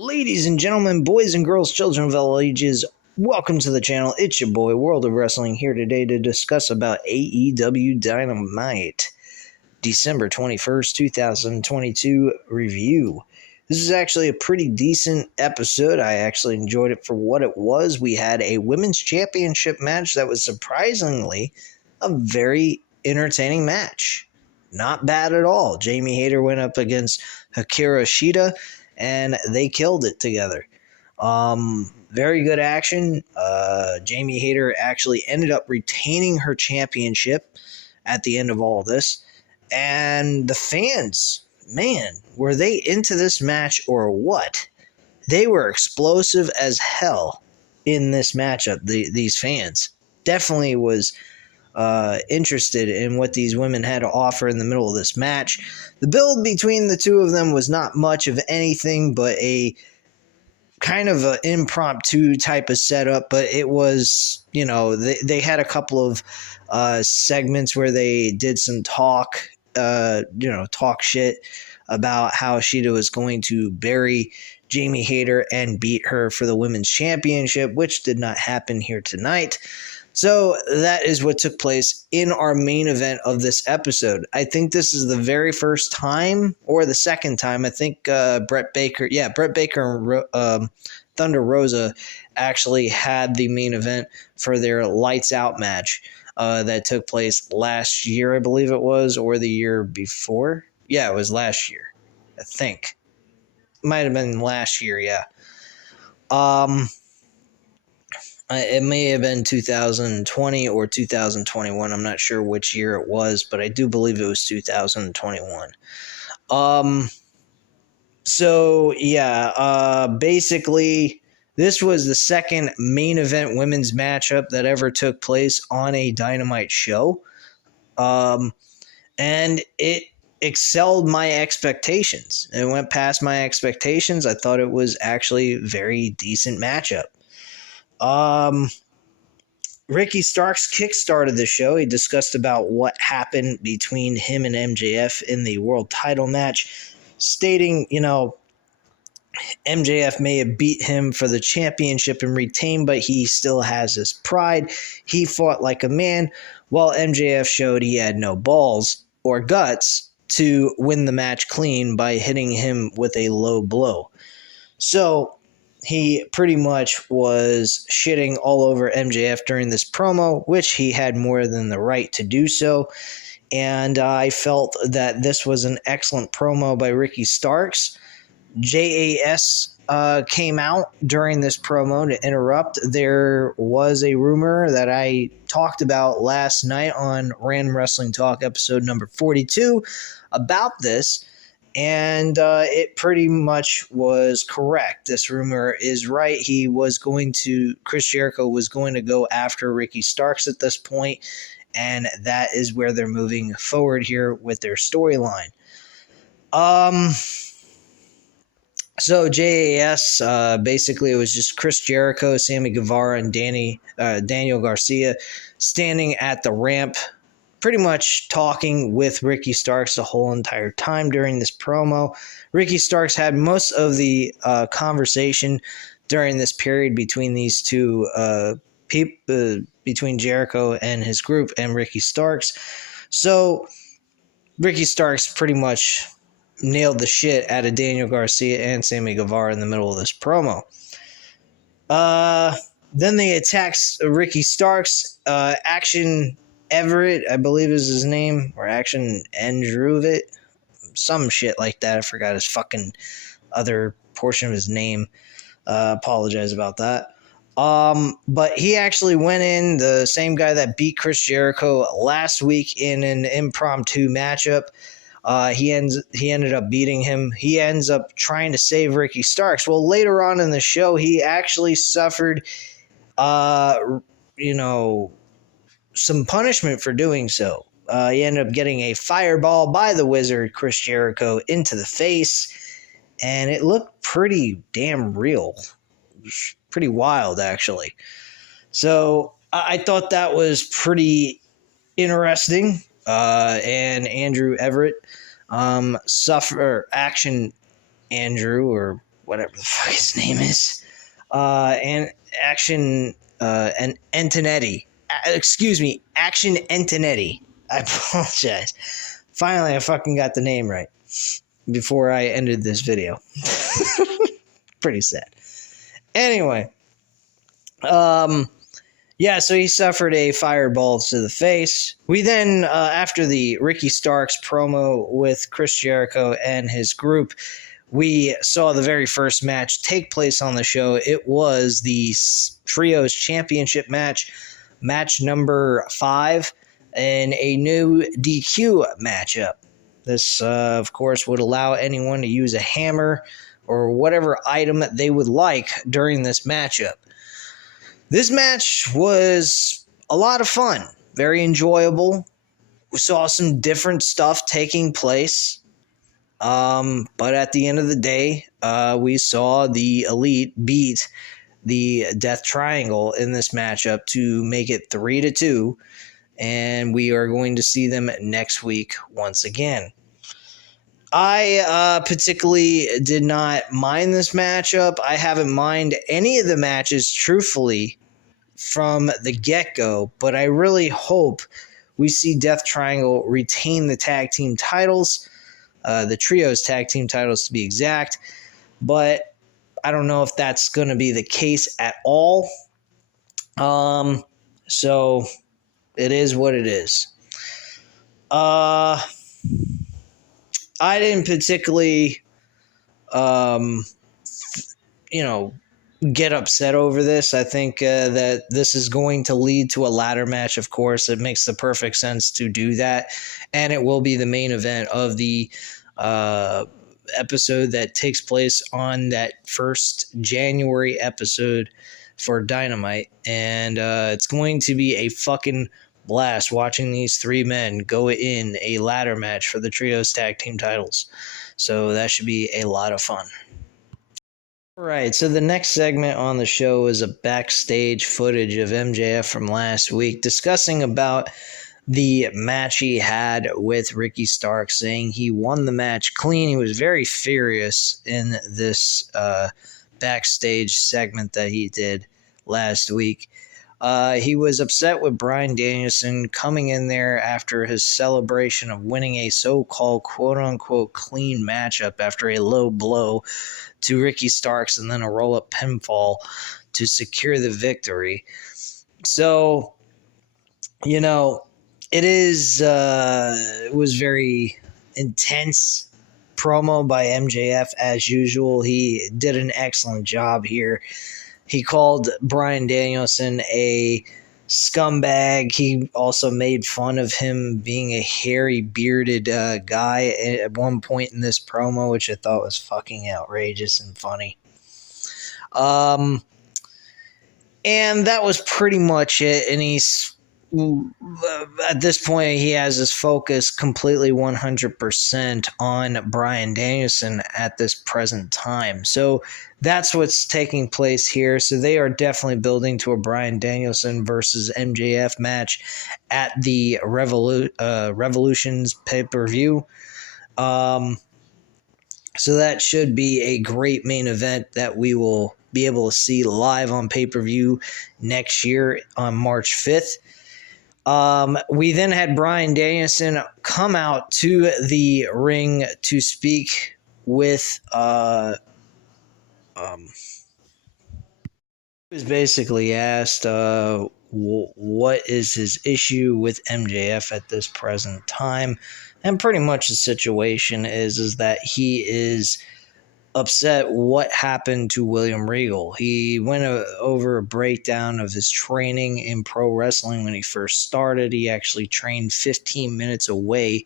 Ladies and gentlemen, boys and girls, children of all ages, welcome to the channel. It's your boy, World of Wrestling, here today to discuss about AEW Dynamite, December 21st, 2022 review. This is actually a pretty decent episode. I actually enjoyed it for what it was. We had a women's championship match that was surprisingly a very entertaining match. Not bad at all. Jamie Hayter went up against Hikaru Shida, and they killed it together. Very good action. Jamie Hayter actually ended up retaining her championship at the end of all of this. And the fans, man, were they into this match or what? They were explosive as hell in this matchup, these fans. Definitely was interested in what these women had to offer in the middle of this match. The build between the two of them was not much of anything but a kind of an impromptu type of setup, but it was, they had a couple of segments where they did some talk shit about how Shida was going to bury Jamie Hayter and beat her for the women's championship, which did not happen here tonight. So that is what took place in our main event of this episode. I think this is the very first time, or the second time. I think Brett Baker and Thunder Rosa actually had the main event for their Lights Out match that took place last year, I believe it was, or the year before. Yeah, it was last year, I think. Might have been last year, yeah. It may have been 2020 or 2021. I'm not sure which year it was, but I do believe it was 2021. Basically, this was the second main event women's matchup that ever took place on a Dynamite show. And it excelled my expectations. It went past my expectations. I thought it was actually a very decent matchup. Ricky Starks kickstarted the show. He discussed about what happened between him and MJF in the world title match, stating, MJF may have beat him for the championship and retained, but he still has his pride. He fought like a man, while MJF showed he had no balls or guts to win the match clean by hitting him with a low blow. So he pretty much was shitting all over MJF during this promo, which he had more than the right to do so. And I felt that this was an excellent promo by Ricky Starks. JAS came out during this promo to interrupt. There was a rumor that I talked about last night on Random Wrestling Talk episode number 42 about this. And it pretty much was correct. This rumor is right. Chris Jericho was going to go after Ricky Starks at this point, and that is where they're moving forward here with their storyline. So JAS, basically it was just Chris Jericho, Sammy Guevara, and Daniel Garcia standing at the ramp, pretty much talking with Ricky Starks the whole entire time during this promo. Ricky Starks had most of the conversation during this period between these two between Jericho and his group and Ricky Starks. So Ricky Starks pretty much nailed the shit out of Daniel Garcia and Sammy Guevara in the middle of this promo. Then they attacked Ricky Starks. Action Everett, I believe is his name, or Action Andruvit, some shit like that. I forgot his fucking other portion of his name. Apologize about that. But he actually went in, the same guy that beat Chris Jericho last week in an impromptu matchup. He ended up beating him. He ends up trying to save Ricky Starks. Well, later on in the show, he actually suffered, some punishment for doing so. He ended up getting a fireball by the Wizard, Chris Jericho, into the face, and it looked pretty damn real. Pretty wild, actually. So I thought that was pretty interesting. And Andrew Everett Action Andrew, or whatever the fuck his name is, and Action and Antonetti. Excuse me, Action Antonetti. I apologize. Finally, I fucking got the name right before I ended this video. Pretty sad. Anyway, yeah, so he suffered a fireball to the face. We then, after the Ricky Starks promo with Chris Jericho and his group, we saw the very first match take place on the show. It was the Trios Championship match, match number 5, and a new DQ matchup. This, of course, would allow anyone to use a hammer or whatever item they would like during this matchup. This match was a lot of fun, very enjoyable. We saw some different stuff taking place. But at the end of the day, we saw the Elite beat the Death Triangle in this matchup to make it 3-2, and we are going to see them next week once again. I particularly did not mind this matchup. I haven't minded any of the matches, truthfully, from the get-go, but I really hope we see Death Triangle retain the tag team titles, the Trios tag team titles to be exact, but I don't know if that's going to be the case at all. So it is what it is. I didn't particularly, get upset over this. I think that this is going to lead to a ladder match, of course. It makes the perfect sense to do that, and it will be the main event of the episode that takes place on that first January episode for Dynamite, and it's going to be a fucking blast watching these three men go in a ladder match for the Trios tag team titles. So that should be a lot of fun. Right, so the next segment on the show is a backstage footage of MJF from last week discussing about the match he had with Ricky Starks, saying he won the match clean. He was very furious in this backstage segment that he did last week. He was upset with Bryan Danielson coming in there after his celebration of winning a so-called quote-unquote clean matchup after a low blow to Ricky Starks and then a roll-up pinfall to secure the victory. So, it was very intense promo by MJF as usual. He did an excellent job here. He called Bryan Danielson a scumbag. He also made fun of him being a hairy, bearded guy at one point in this promo, which I thought was fucking outrageous and funny. And that was pretty much it. And he's at this point, he has his focus completely 100% on Bryan Danielson at this present time. So that's what's taking place here. So they are definitely building to a Bryan Danielson versus MJF match at the Revolution's pay-per-view. So that should be a great main event that we will be able to see live on pay-per-view next year on March 5th. We then had Bryan Danielson come out to the ring to speak with he was basically asked what is his issue with MJF at this present time, and pretty much the situation is that he is upset what happened to William Regal. He went over a breakdown of his training in pro wrestling when he first started. He actually trained 15 minutes away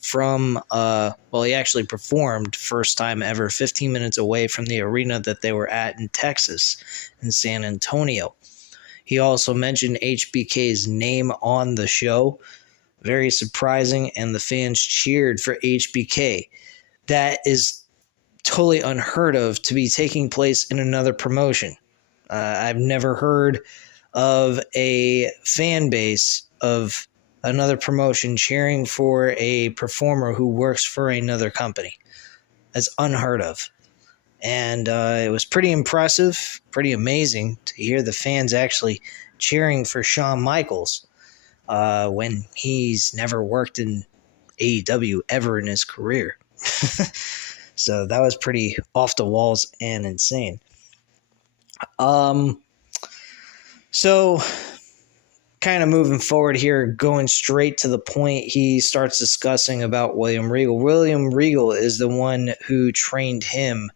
from, he actually performed first time ever 15 minutes away from the arena that they were at in Texas, in San Antonio. He also mentioned HBK's name on the show. Very surprising, and the fans cheered for HBK. That is totally unheard of to be taking place in another promotion. I've never heard of a fan base of another promotion cheering for a performer who works for another company. That's unheard of. And it was pretty impressive, pretty amazing to hear the fans actually cheering for Shawn Michaels when he's never worked in AEW ever in his career. So that was pretty off the walls and insane. So kind of moving forward here, going straight to the point, he starts discussing about William Regal. William Regal is the one who trained him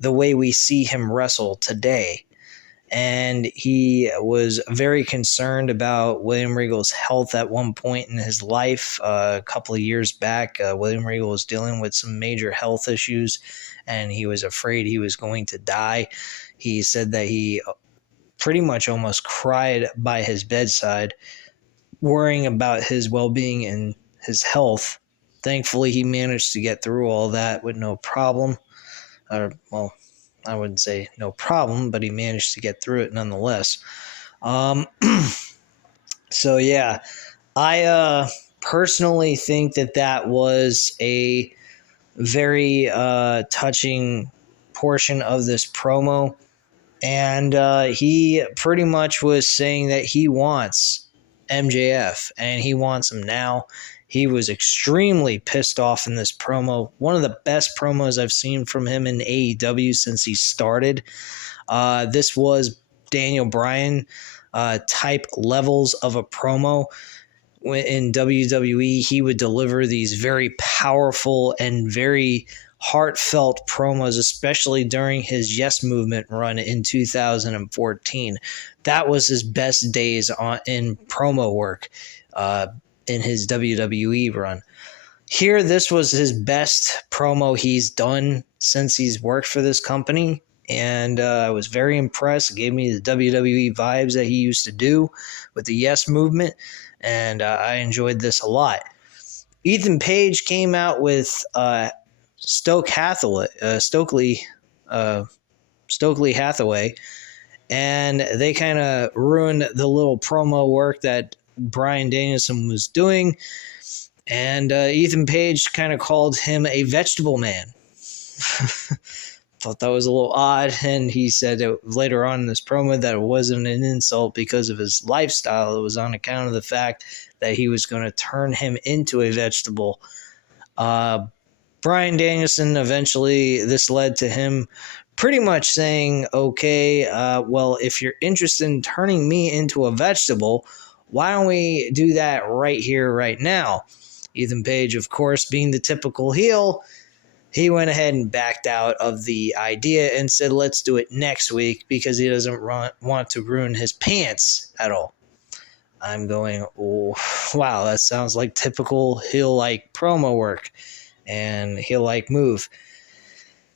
the way we see him wrestle today. And he was very concerned about William Regal's health at one point in his life. A couple of years back, William Regal was dealing with some major health issues, and he was afraid he was going to die. He said that he pretty much almost cried by his bedside, worrying about his well-being and his health. Thankfully, he managed to get through all that with no problem. Well, I wouldn't say no problem, but he managed to get through it nonetheless. So yeah, I personally think that was a very touching portion of this promo. And he pretty much was saying that he wants MJF, and he wants him now. He was extremely pissed off in this promo. One of the best promos I've seen from him in AEW since he started. This was Daniel Bryan type levels of a promo. In WWE, he would deliver these very powerful and very heartfelt promos, especially during his Yes Movement run in 2014. That was his best days in promo work in his WWE run. Here, this was his best promo he's done since he's worked for this company, and I was very impressed. It gave me the WWE vibes that he used to do with the Yes Movement, and I enjoyed this a lot. Ethan Page came out with Stokely Hathaway, and they kind of ruined the little promo work that Bryan Danielson was doing, and Ethan Page kind of called him a vegetable man. Thought that was a little odd, and he said later on in this promo that it wasn't an insult because of his lifestyle. It was on account of the fact that he was going to turn him into a vegetable. Bryan Danielson, eventually, this led to him pretty much saying, okay, well, if you're interested in turning me into a vegetable, why don't we do that right here, right now? Ethan Page, of course, being the typical heel, he went ahead and backed out of the idea and said, let's do it next week, because he doesn't want to ruin his pants at all. I'm going, oh, wow, that sounds like typical heel-like promo work and heel-like move.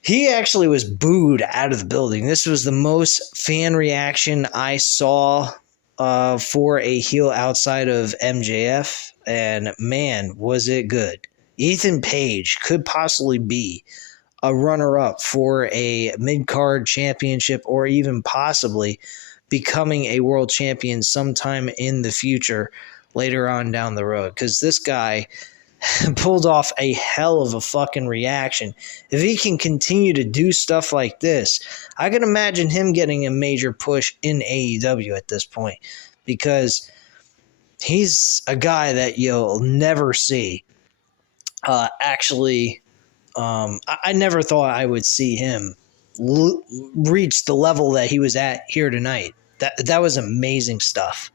He actually was booed out of the building. This was the most fan reaction I saw for a heel outside of MJF, and man, was it good. Ethan Page could possibly be a runner-up for a mid-card championship, or even possibly becoming a world champion sometime in the future later on down the road, because this guy pulled off a hell of a fucking reaction. If he can continue to do stuff like this, I can imagine him getting a major push in AEW at this point, because he's a guy that you'll never see. I never thought I would see him reach the level that he was at here tonight. That was amazing stuff.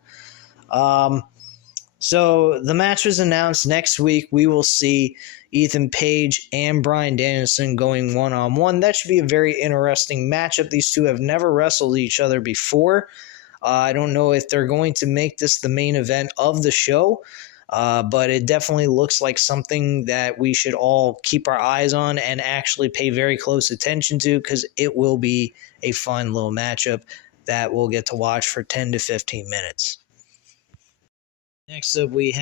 So the match was announced. Next week we will see Ethan Page and Bryan Danielson going one-on-one. That should be a very interesting matchup. These two have never wrestled each other before. I don't know if they're going to make this the main event of the show, but it definitely looks like something that we should all keep our eyes on and actually pay very close attention to, because it will be a fun little matchup that we'll get to watch for 10 to 15 minutes. Next up, we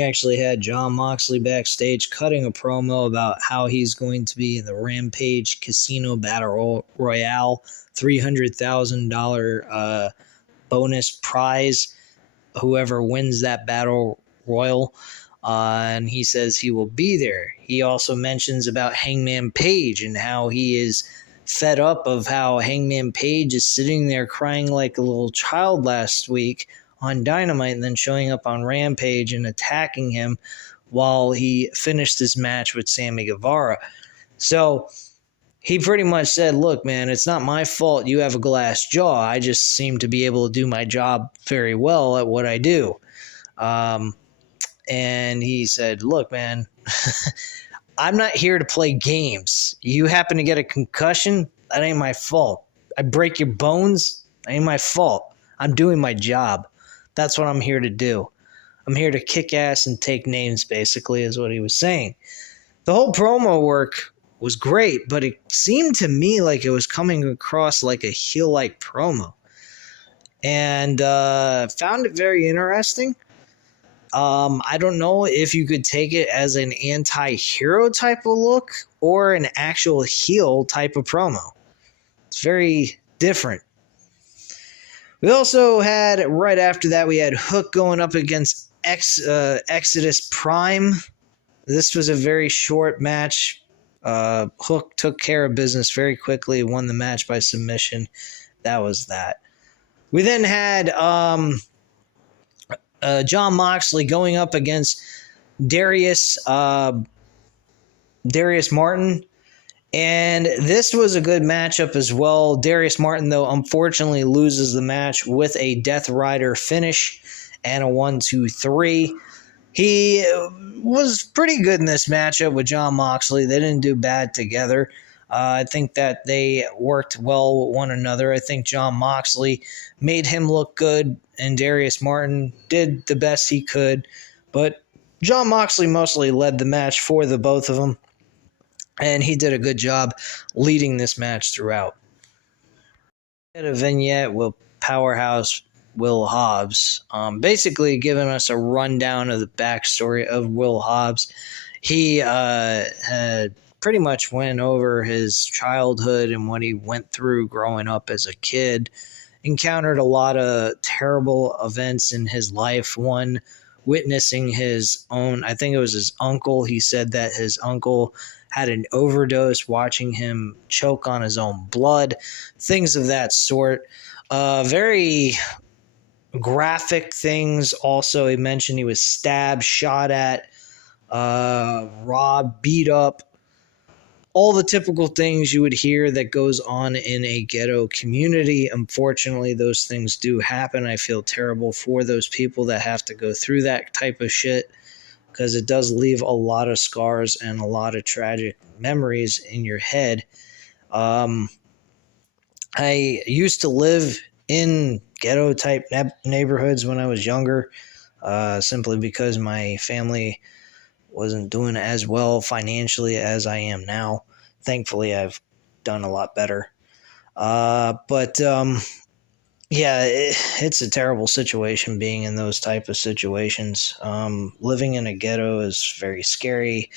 actually had Jon Moxley backstage cutting a promo about how he's going to be in the Rampage Casino Battle Royale $300,000 bonus prize. Whoever wins that battle royal. and he says he will be there. He also mentions about Hangman Page and how he is fed up of how Hangman Page is sitting there crying like a little child last week on Dynamite and then showing up on Rampage and attacking him while he finished his match with Sammy Guevara. So he pretty much said, look, man, it's not my fault you have a glass jaw. I just seem to be able to do my job very well at what I do. And he said, look, man, I'm not here to play games. You happen to get a concussion? That ain't my fault. I break your bones? That ain't my fault. I'm doing my job. That's what I'm here to do. I'm here to kick ass and take names, basically, is what he was saying. The whole promo work was great, but it seemed to me like it was coming across like a heel-like promo. And found it very interesting. I don't know if you could take it as an anti-hero type of look or an actual heel type of promo. It's very different. We also had, right after that, we had Hook going up against Exodus Prime. This was a very short match. Hook took care of business very quickly, won the match by submission. That was that. We then had Jon Moxley going up against Darius Martin. And this was a good matchup as well. Darius Martin, though, unfortunately loses the match with a Death Rider finish and a 1-2-3. He was pretty good in this matchup with Jon Moxley. They didn't do bad together. I think that they worked well with one another. I think Jon Moxley made him look good, and Darius Martin did the best he could. But Jon Moxley mostly led the match for the both of them, and he did a good job leading this match throughout. We had a vignette with Powerhouse Will Hobbs, basically giving us a rundown of the backstory of Will Hobbs. He had pretty much went over his childhood and what he went through growing up as a kid. Encountered a lot of terrible events in his life. One, witnessing his own, I think it was his uncle. He said that his uncle had an overdose, watching him choke on his own blood, things of that sort. Very graphic things. Also, he mentioned he was stabbed, shot at, robbed, beat up. All the typical things you would hear that goes on in a ghetto community. Unfortunately, those things do happen. I feel terrible for those people that have to go through that type of shit, because it does leave a lot of scars and a lot of tragic memories in your head. I used to live in ghetto-type neighborhoods when I was younger, simply because my family wasn't doing as well financially as I am now. Thankfully, I've done a lot better. Yeah, it's a terrible situation being in those type of situations. Living in a ghetto is very scary.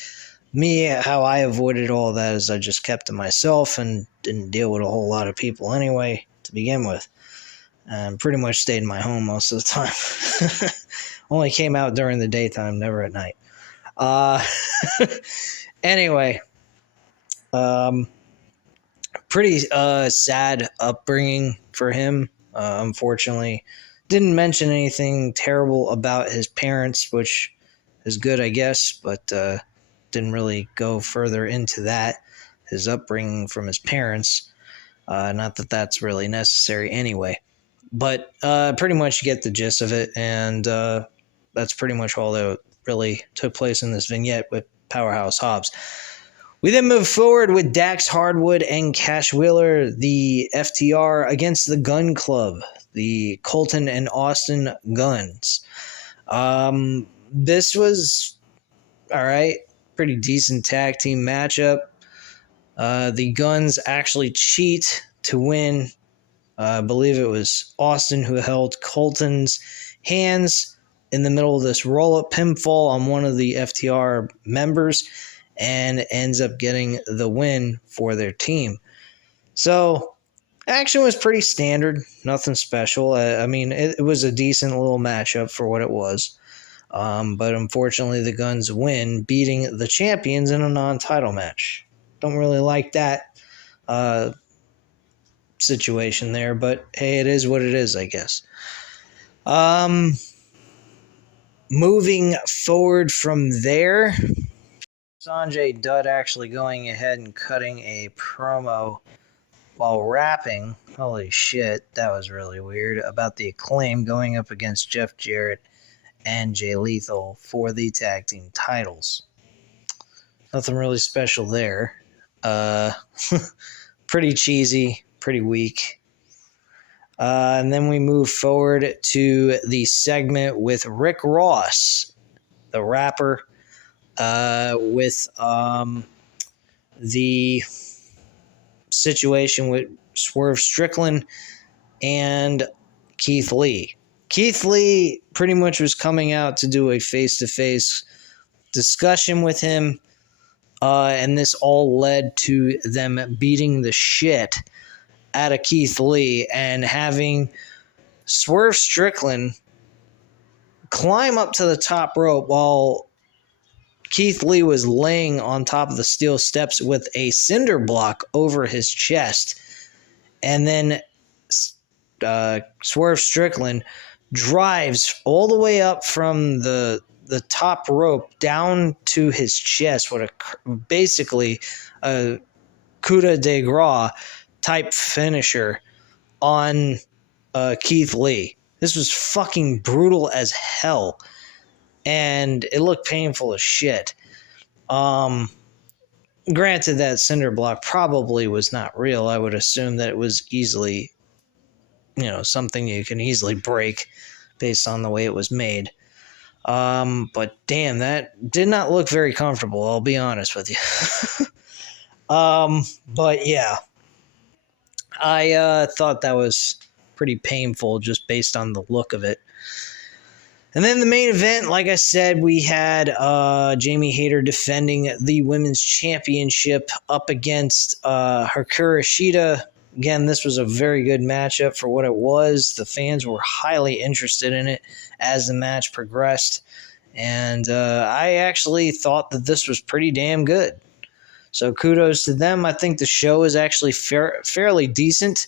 Me, how I avoided all that is I just kept to myself and didn't deal with a whole lot of people anyway to begin with. And pretty much stayed in my home most of the time. Only came out during the daytime, never at night. Anyway, pretty sad upbringing for him. Unfortunately, didn't mention anything terrible about his parents, which is good, I guess, but didn't really go further into that, his upbringing from his parents. Not that that's really necessary anyway, but pretty much get the gist of it, and that's pretty much all that really took place in this vignette with Powerhouse Hobbs. We then move forward with Dax Hardwood and Cash Wheeler, the FTR, against the Gun Club, the Colton and Austin Guns. This was, all right, pretty decent tag team matchup. The Guns actually cheat to win. I believe it was Austin who held Colton's hands in the middle of this roll-up pinfall on one of the FTR members and ends up getting the win for their team. So, action was pretty standard, nothing special. I mean, it was a decent little matchup for what it was. But unfortunately, the Guns win, beating the champions in a non-title match. Don't really like that situation there, but hey, it is what it is, I guess. Moving forward from there, Sanjay Dutt actually going ahead and cutting a promo while rapping. Holy shit, that was really weird. About the Acclaim going up against Jeff Jarrett and Jay Lethal for the tag team titles. Nothing really special there. Pretty cheesy, pretty weak. And then we move forward to the segment with Rick Ross, the rapper, with the situation with Swerve Strickland and Keith Lee. Keith Lee pretty much was coming out to do a face-to-face discussion with him, and this all led to them beating the shit out of Keith Lee and having Swerve Strickland climb up to the top rope while Keith Lee was laying on top of the steel steps with a cinder block over his chest. And then Swerve Strickland drives all the way up from the top rope down to his chest with basically a coup de grace type finisher on Keith Lee. This was fucking brutal as hell, and it looked painful as shit. Granted, that cinder block probably was not real. I would assume that it was easily, something you can easily break based on the way it was made. But damn, that did not look very comfortable, I'll be honest with you. But yeah, I thought that was pretty painful just based on the look of it. And then the main event, like I said, we had Jamie Hayter defending the women's championship up against Hikaru Shida. Again, this was a very good matchup for what it was. The fans were highly interested in it as the match progressed. And I actually thought that this was pretty damn good. So kudos to them. I think the show is actually fairly decent.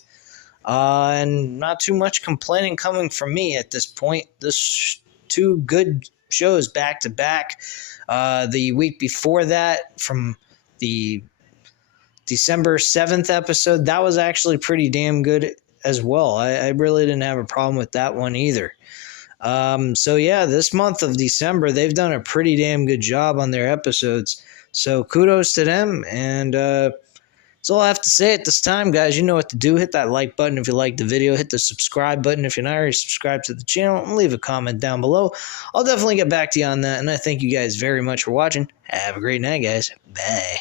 And not too much complaining coming from me at this point. This two good shows back to back. The week before that, from the December 7th episode, that was actually pretty damn good as well. I really didn't have a problem with that one either. So yeah, this month of December, they've done a pretty damn good job on their episodes. So kudos to them, and that's all I have to say at this time, guys. You know what to do. Hit that like button if you liked the video. Hit the subscribe button if you're not already subscribed to the channel, and leave a comment down below. I'll definitely get back to you on that, and I thank you guys very much for watching. Have a great night, guys. Bye.